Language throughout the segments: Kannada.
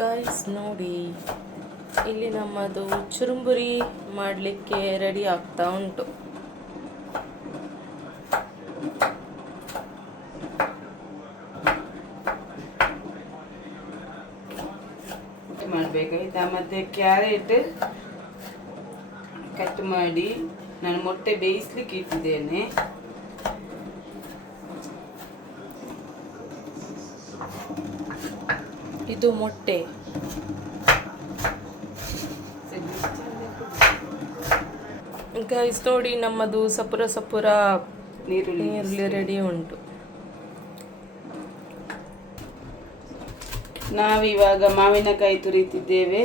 ಗಾಯ್ಸ್ ನೋಡಿ, ಇಲ್ಲಿ ನಮ್ಮದು ಚುರುಮುರಿ ಮಾಡಲಿಕ್ಕೆ ರೆಡಿ ಆಗ್ತಾ ಉಂಟು. ಮಾಡಬೇಕಾಯ್ತಾ. ಮತ್ತೆ ಕ್ಯಾರೆಟ್ ಕಟ್ ಮಾಡಿ ನಾನು ಮೊಟ್ಟೆ ಬೇಯಿಸ್ಲಿಕ್ಕೆ ಇಟ್ಟಿದ್ದೇನೆ. ಇದು ಮೊಟ್ಟೆ. ಗೈಸ್ ನೋಡಿ, ನಮ್ಮದು ಸಪುರ ನೀರುಳ್ಳಿ ರೆಡಿ ಉಂಟು. ನಾವಿವಾಗ ಮಾವಿನಕಾಯಿ ತುರಿತಿದ್ದೇವೆ.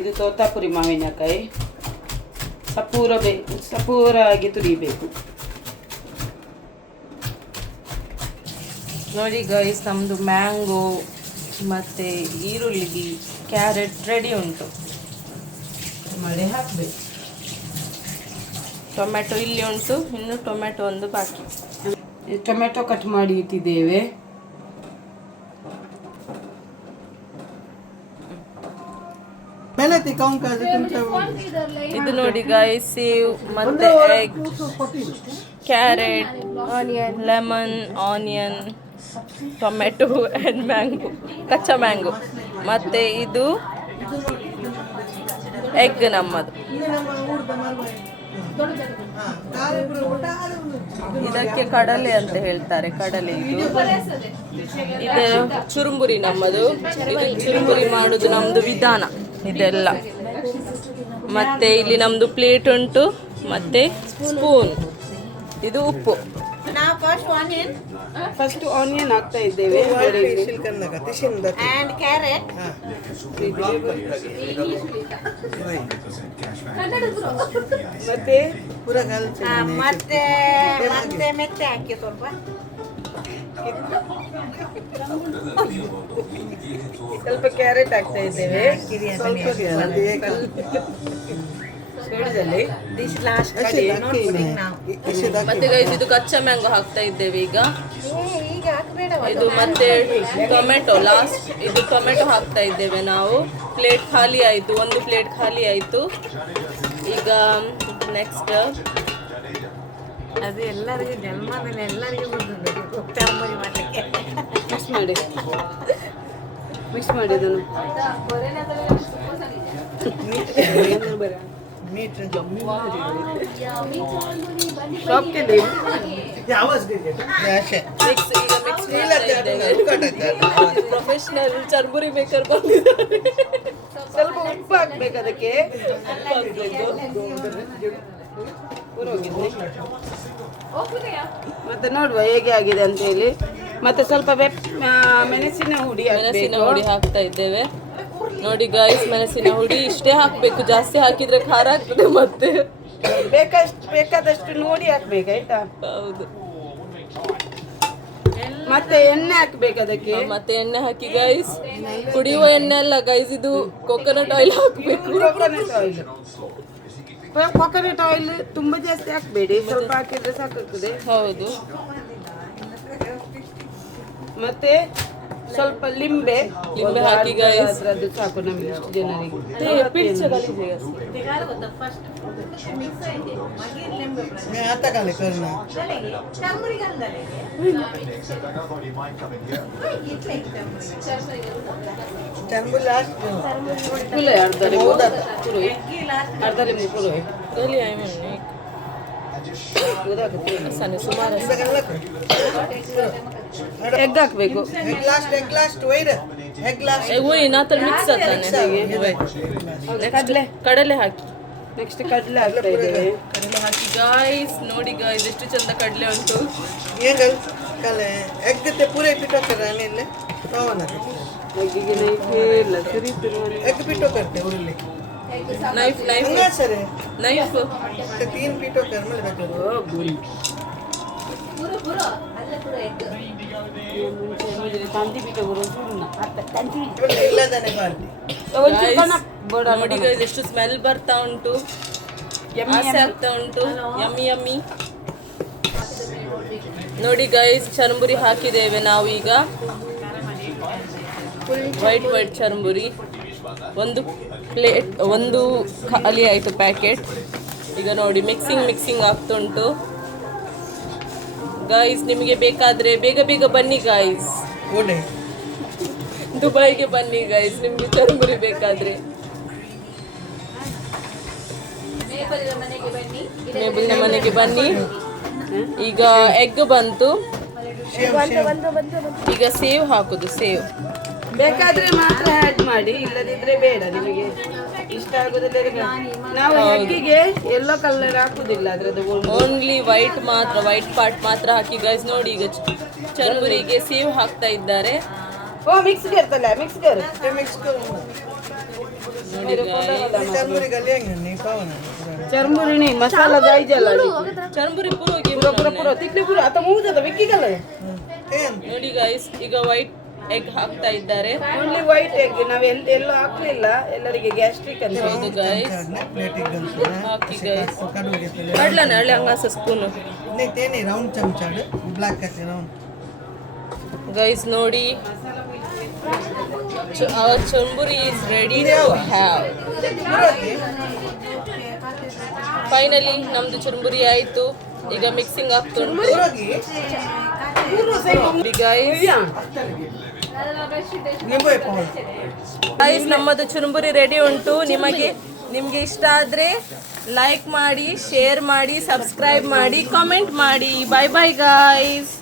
ಇದು ತೋತಾಪುರಿ ಮಾವಿನಕಾಯಿ. ಸಪೂರಾಗಿ ತುರಿಬೇಕು. ನೋಡಿ ಗೈಸ್, ನಮ್ಮದು ಮ್ಯಾಂಗೋ ಮತ್ತು ಈರುಳ್ಳಿ ಕ್ಯಾರೆಟ್ ರೆಡಿ ಉಂಟು. ಮಳೆ ಹಾಕಬೇಕು. ಟೊಮೆಟೊ ಇಲ್ಲಿ ಉಂಟು, ಇನ್ನು ಟೊಮೆಟೊ ಒಂದು ಬಾಕಿ. ಟೊಮೆಟೊ ಕಟ್ ಮಾಡಿ ಇಟ್ಟಿದ್ದೇವೆ. ಇದು ನೋಡಿ ಗಾಯ್ಸ್, ಸೇವ್ ಮತ್ತೆ egg, carrot, lemon, onion, tomato and mango, ಕಚ್ಚಾ ಮ್ಯಾಂಗೋ. ಮತ್ತು ಇದು ಎಗ್ ನಮ್ಮದು. ಇದಕ್ಕೆ ಕಡಲೆ ಅಂತ ಹೇಳ್ತಾರೆ, ಕಡಲೆ. ಇದು ಚುರುಮುರಿ ನಮ್ಮದು. ಇದು ಚುರುಮುರಿ ಮಾಡೋದು ನಮ್ಮದು ವಿಧಾನ ಇದೆಲ್ಲ. ಮತ್ತೆ ಇಲ್ಲಿ ನಮ್ಮದು ಪ್ಲೇಟ್ ಉಂಟು, ಮತ್ತೆ ಸ್ಪೂನ್, ಇದು ಉಪ್ಪು. ಫಸ್ಟ್ ಆನಿಯನ್ ಹಾಕ್ತಾ ಇದ್ದೇವೆ. and carrot ಮತ್ತೆ ಮೆತ್ತೆ ಹಾಕಿ ಸ್ವಲ್ಪ ಸ್ವಲ್ಪ ಕ್ಯಾರೆಟ್ ಹಾಕ್ತಾ ಇದ್ದೇವೆ. ಮತ್ತೆ ಗೈಸ್, ಇದು ಕಚ್ಚಾ ಮ್ಯಾಂಗೋ ಹಾಕ್ತಾ ಇದ್ದೇವೆ ಈಗ. ಈಗ ಹಾಕಬೇಡ. ಇದು ಮತ್ತೆ ಟೊಮೆಟೊ ಲಾಸ್ಟ್. ಇದು ಟೊಮೆಟೊ ಹಾಕ್ತಾ ಇದ್ದೇವೆ ನಾವು. ಪ್ಲೇಟ್ ಖಾಲಿ ಆಯಿತು, ಒಂದು ಪ್ಲೇಟ್ ಖಾಲಿ ಆಯಿತು. ಈಗ ನೆಕ್ಸ್ಟ್ ಅದು ಎಲ್ಲರಿಗೂ ಜನ್ಮದಲ್ಲಿ ಎಲ್ಲರಿಗೂ ಚುರುಮುರಿ ಮಾಡಲಿಕ್ಕೆ ಮಿಕ್ಸ್ ಮಾಡಿ ಅದನ್ನು. ಪ್ರೊಫೆಷನಲ್ ಚರ್ಮುರಿ ಮೇಕರ್ ಬಂದಿದ್ದಾರೆ. ಸ್ವಲ್ಪ ಉಪ್ಪು ಹಾಕ್ಬೇಕು ಅದಕ್ಕೆ. ಮತ್ತೆ ನೋಡುವ ಹೇಗೆ ಆಗಿದೆ ಅಂತ ಹೇಳಿ. ಮತ್ತೆ ಸ್ವಲ್ಪ ಮೆಣಸಿನ ಹುಡಿ ಹಾಕ್ತಾ ಇದ್ದೇವೆ. ನೋಡಿ ಗಾಯ್ಸ್, ಮೆಣಸಿನ ಹುಡಿ ಇಷ್ಟೇ ಹಾಕಬೇಕು, ಜಾಸ್ತಿ ಹಾಕಿದ್ರೆ ಖಾರ ಆಗ್ತದೆ. ಮತ್ತೆ ಬೇಕಾದಷ್ಟು ನೋಡಿ ಹಾಕ್ಬೇಕಾಯ್ತಾ. ಹೌದು. ಮತ್ತೆ ಎಣ್ಣೆ ಹಾಕ್ಬೇಕು ಅದಕ್ಕೆ. ಮತ್ತೆ ಎಣ್ಣೆ ಹಾಕಿ ಗೈಸ್. ಕುಡಿಯುವ ಎಣ್ಣೆ ಅಲ್ಲ ಗೈಸ್, ಇದು ಕೊಕೊನಟ್ ಆಯಿಲ್ ಹಾಕಬೇಕು. ಕೊಕೊನಟ್ ಆಯಿಲ್ ತುಂಬಾ ಜಾಸ್ತಿ ಹಾಕ್ಬೇಡಿ, ಸ್ವಲ್ಪ ಹಾಕಿದ್ರೆ ಸಾಕಾಗ್ತದೆ. ಹೌದು. ಮತ್ತೆ ಸ್ವಲ್ಪ ಲಿಂಬೆ ಹಾಕಿ ಗೈಸ್. ಅದು ಸಾಕು ನಮಗೆ ಇಷ್ಟು ಜನರಿಗೆ. ಅರ್ಧ ಲಿಂಬು ಪುಲು ಸುಮಾರು ಎಗ್ ಹಾಕ್ಬೇಕು. ಕಡಲೆ ಹಾಕಿ. ನೆಕ್ಸ್ಟ್ ಕಡಲೆ ಹಾಕ್ತಾ ಇದ್ದೇವೆ. ಕಡಲೆ ಹಾಕಿ ಗಾಯ್ಸ್. ನೋಡಿ ಗಾಯ್ಸ್, ಎಷ್ಟು ಚಂದ ಕಡಲೆ ಉಂಟು. ನೈಫ್ ನೋಡಿ ಗೈಸ್, ಎಷ್ಟು ಸ್ಮೆಲ್ ಬರ್ತಾ ಉಂಟು, ಆಸೆ ಆಗ್ತಾ ಉಂಟು. Yummy yummy. ನೋಡಿ ಗೈಸ್, ಚರ್ಮುರಿ ಹಾಕಿದ್ದೇವೆ ನಾವು ಈಗ. ವೈಟ್ ಚರ್ಮುರಿ ಒಂದು ಖಾಲಿ ಆಯಿತು ಪ್ಯಾಕೆಟ್. ಈಗ ನೋಡಿ ಮಿಕ್ಸಿಂಗ್ ಆಗ್ತುಂಟು ಗೈಸ್. ನಿಮಗೆ ಬೇಕಾದರೆ ಬೇಗ ಬನ್ನಿ ಗೈಸ್, ದುಬೈಗೆ ಬನ್ನಿ ಗೈಸ್, ನಿಮಗೆ ಚರ್ಮುರಿ ಬೇಕಾದರೆ. ಮೇಬಲ್ನ ಮನೆಗೆ ಬನ್ನಿ. ಈಗ ಎಗ್ ಬಂತು, ಈಗ ಸೇವ್ ಹಾಕುದು. ಸೇವ್ ಬೇಕಾದ್ರೆ ಮಾತ್ರ ಆ್ಯಡ್ ಮಾಡಿ, ಇಲ್ಲದಿದ್ರೆ ಬೇಡ. ನಿಮಗೆ ಇಷ್ಟ ಆಗುದಿಲ್ಲ. ನಾವು ಎಗ್ಗಿಗೆ ಯೆಲ್ಲೋ ಕಲರ್ ಹಾಕುದಿಲ್ಲ, ಅದ್ರದ್ದು ಓನ್ಲಿ ವೈಟ್ ಮಾತ್ರ, ವೈಟ್ ಪಾರ್ಟ್ ಮಾತ್ರ ಹಾಕಿ ಗೈಸ್. ನೋಡಿ ಈಗ ಚರ್ಮುರಿಗೆ ಸೇವ್ ಹಾಕ್ತಾ ಇದ್ದಾರೆ. ಓ ಮಿಕ್ಸ್ करतला मिक्स कर चरमुरी नहीं मसाला जाई जाला ಚರ್ಮುರಿ ಪೂರ पूरा तिकले पूरा आता मूव जाता विक्की कल ನೋಡಿ ಗೈಸ್, ಈಗ ವೈಟ್ ಎಗ್ ಹಾಕ್ತಾ ಇದ್ದಾರೆ. Only white egg. ನಾವು ಎಲ್ಲೋ ಹಾಕ್ಲಿಲ್ಲ, ಎಲ್ಲರಿಗೆ ಗ್ಯಾಸ್ಟ್ರಿಕ್ ಅಂತ. ಹೌದು ಗೈಸ್, ಹಾಕಿ ಗೈಸ್. ಕಡ್ಲನ ಹಳ್ಳಿ ಹಂಗಾಸ ಸ್ಪೂನು ಗೈಸ್. ನೋಡಿ our churmuri is ready to have. Finally ನಮ್ದು ಚರ್ಮುರಿ ಆಯ್ತು. ಈಗ ಮಿಕ್ಸಿಂಗ್ ಆಗ್ತುಂಟು ಗೈಸ್. ನಮ್ಮದು ಚುರುಮುರಿ ರೆಡಿ ಉಂಟು. ನಿಮಗೆ ಇಷ್ಟ ಆದರೆ ಲೈಕ್ ಮಾಡಿ, ಶೇರ್ ಮಾಡಿ, ಸಬ್ಸ್ಕ್ರೈಬ್ ಮಾಡಿ, ಕಾಮೆಂಟ್ ಮಾಡಿ. ಬಾಯ್ ಬಾಯ್ ಗೈಸ್.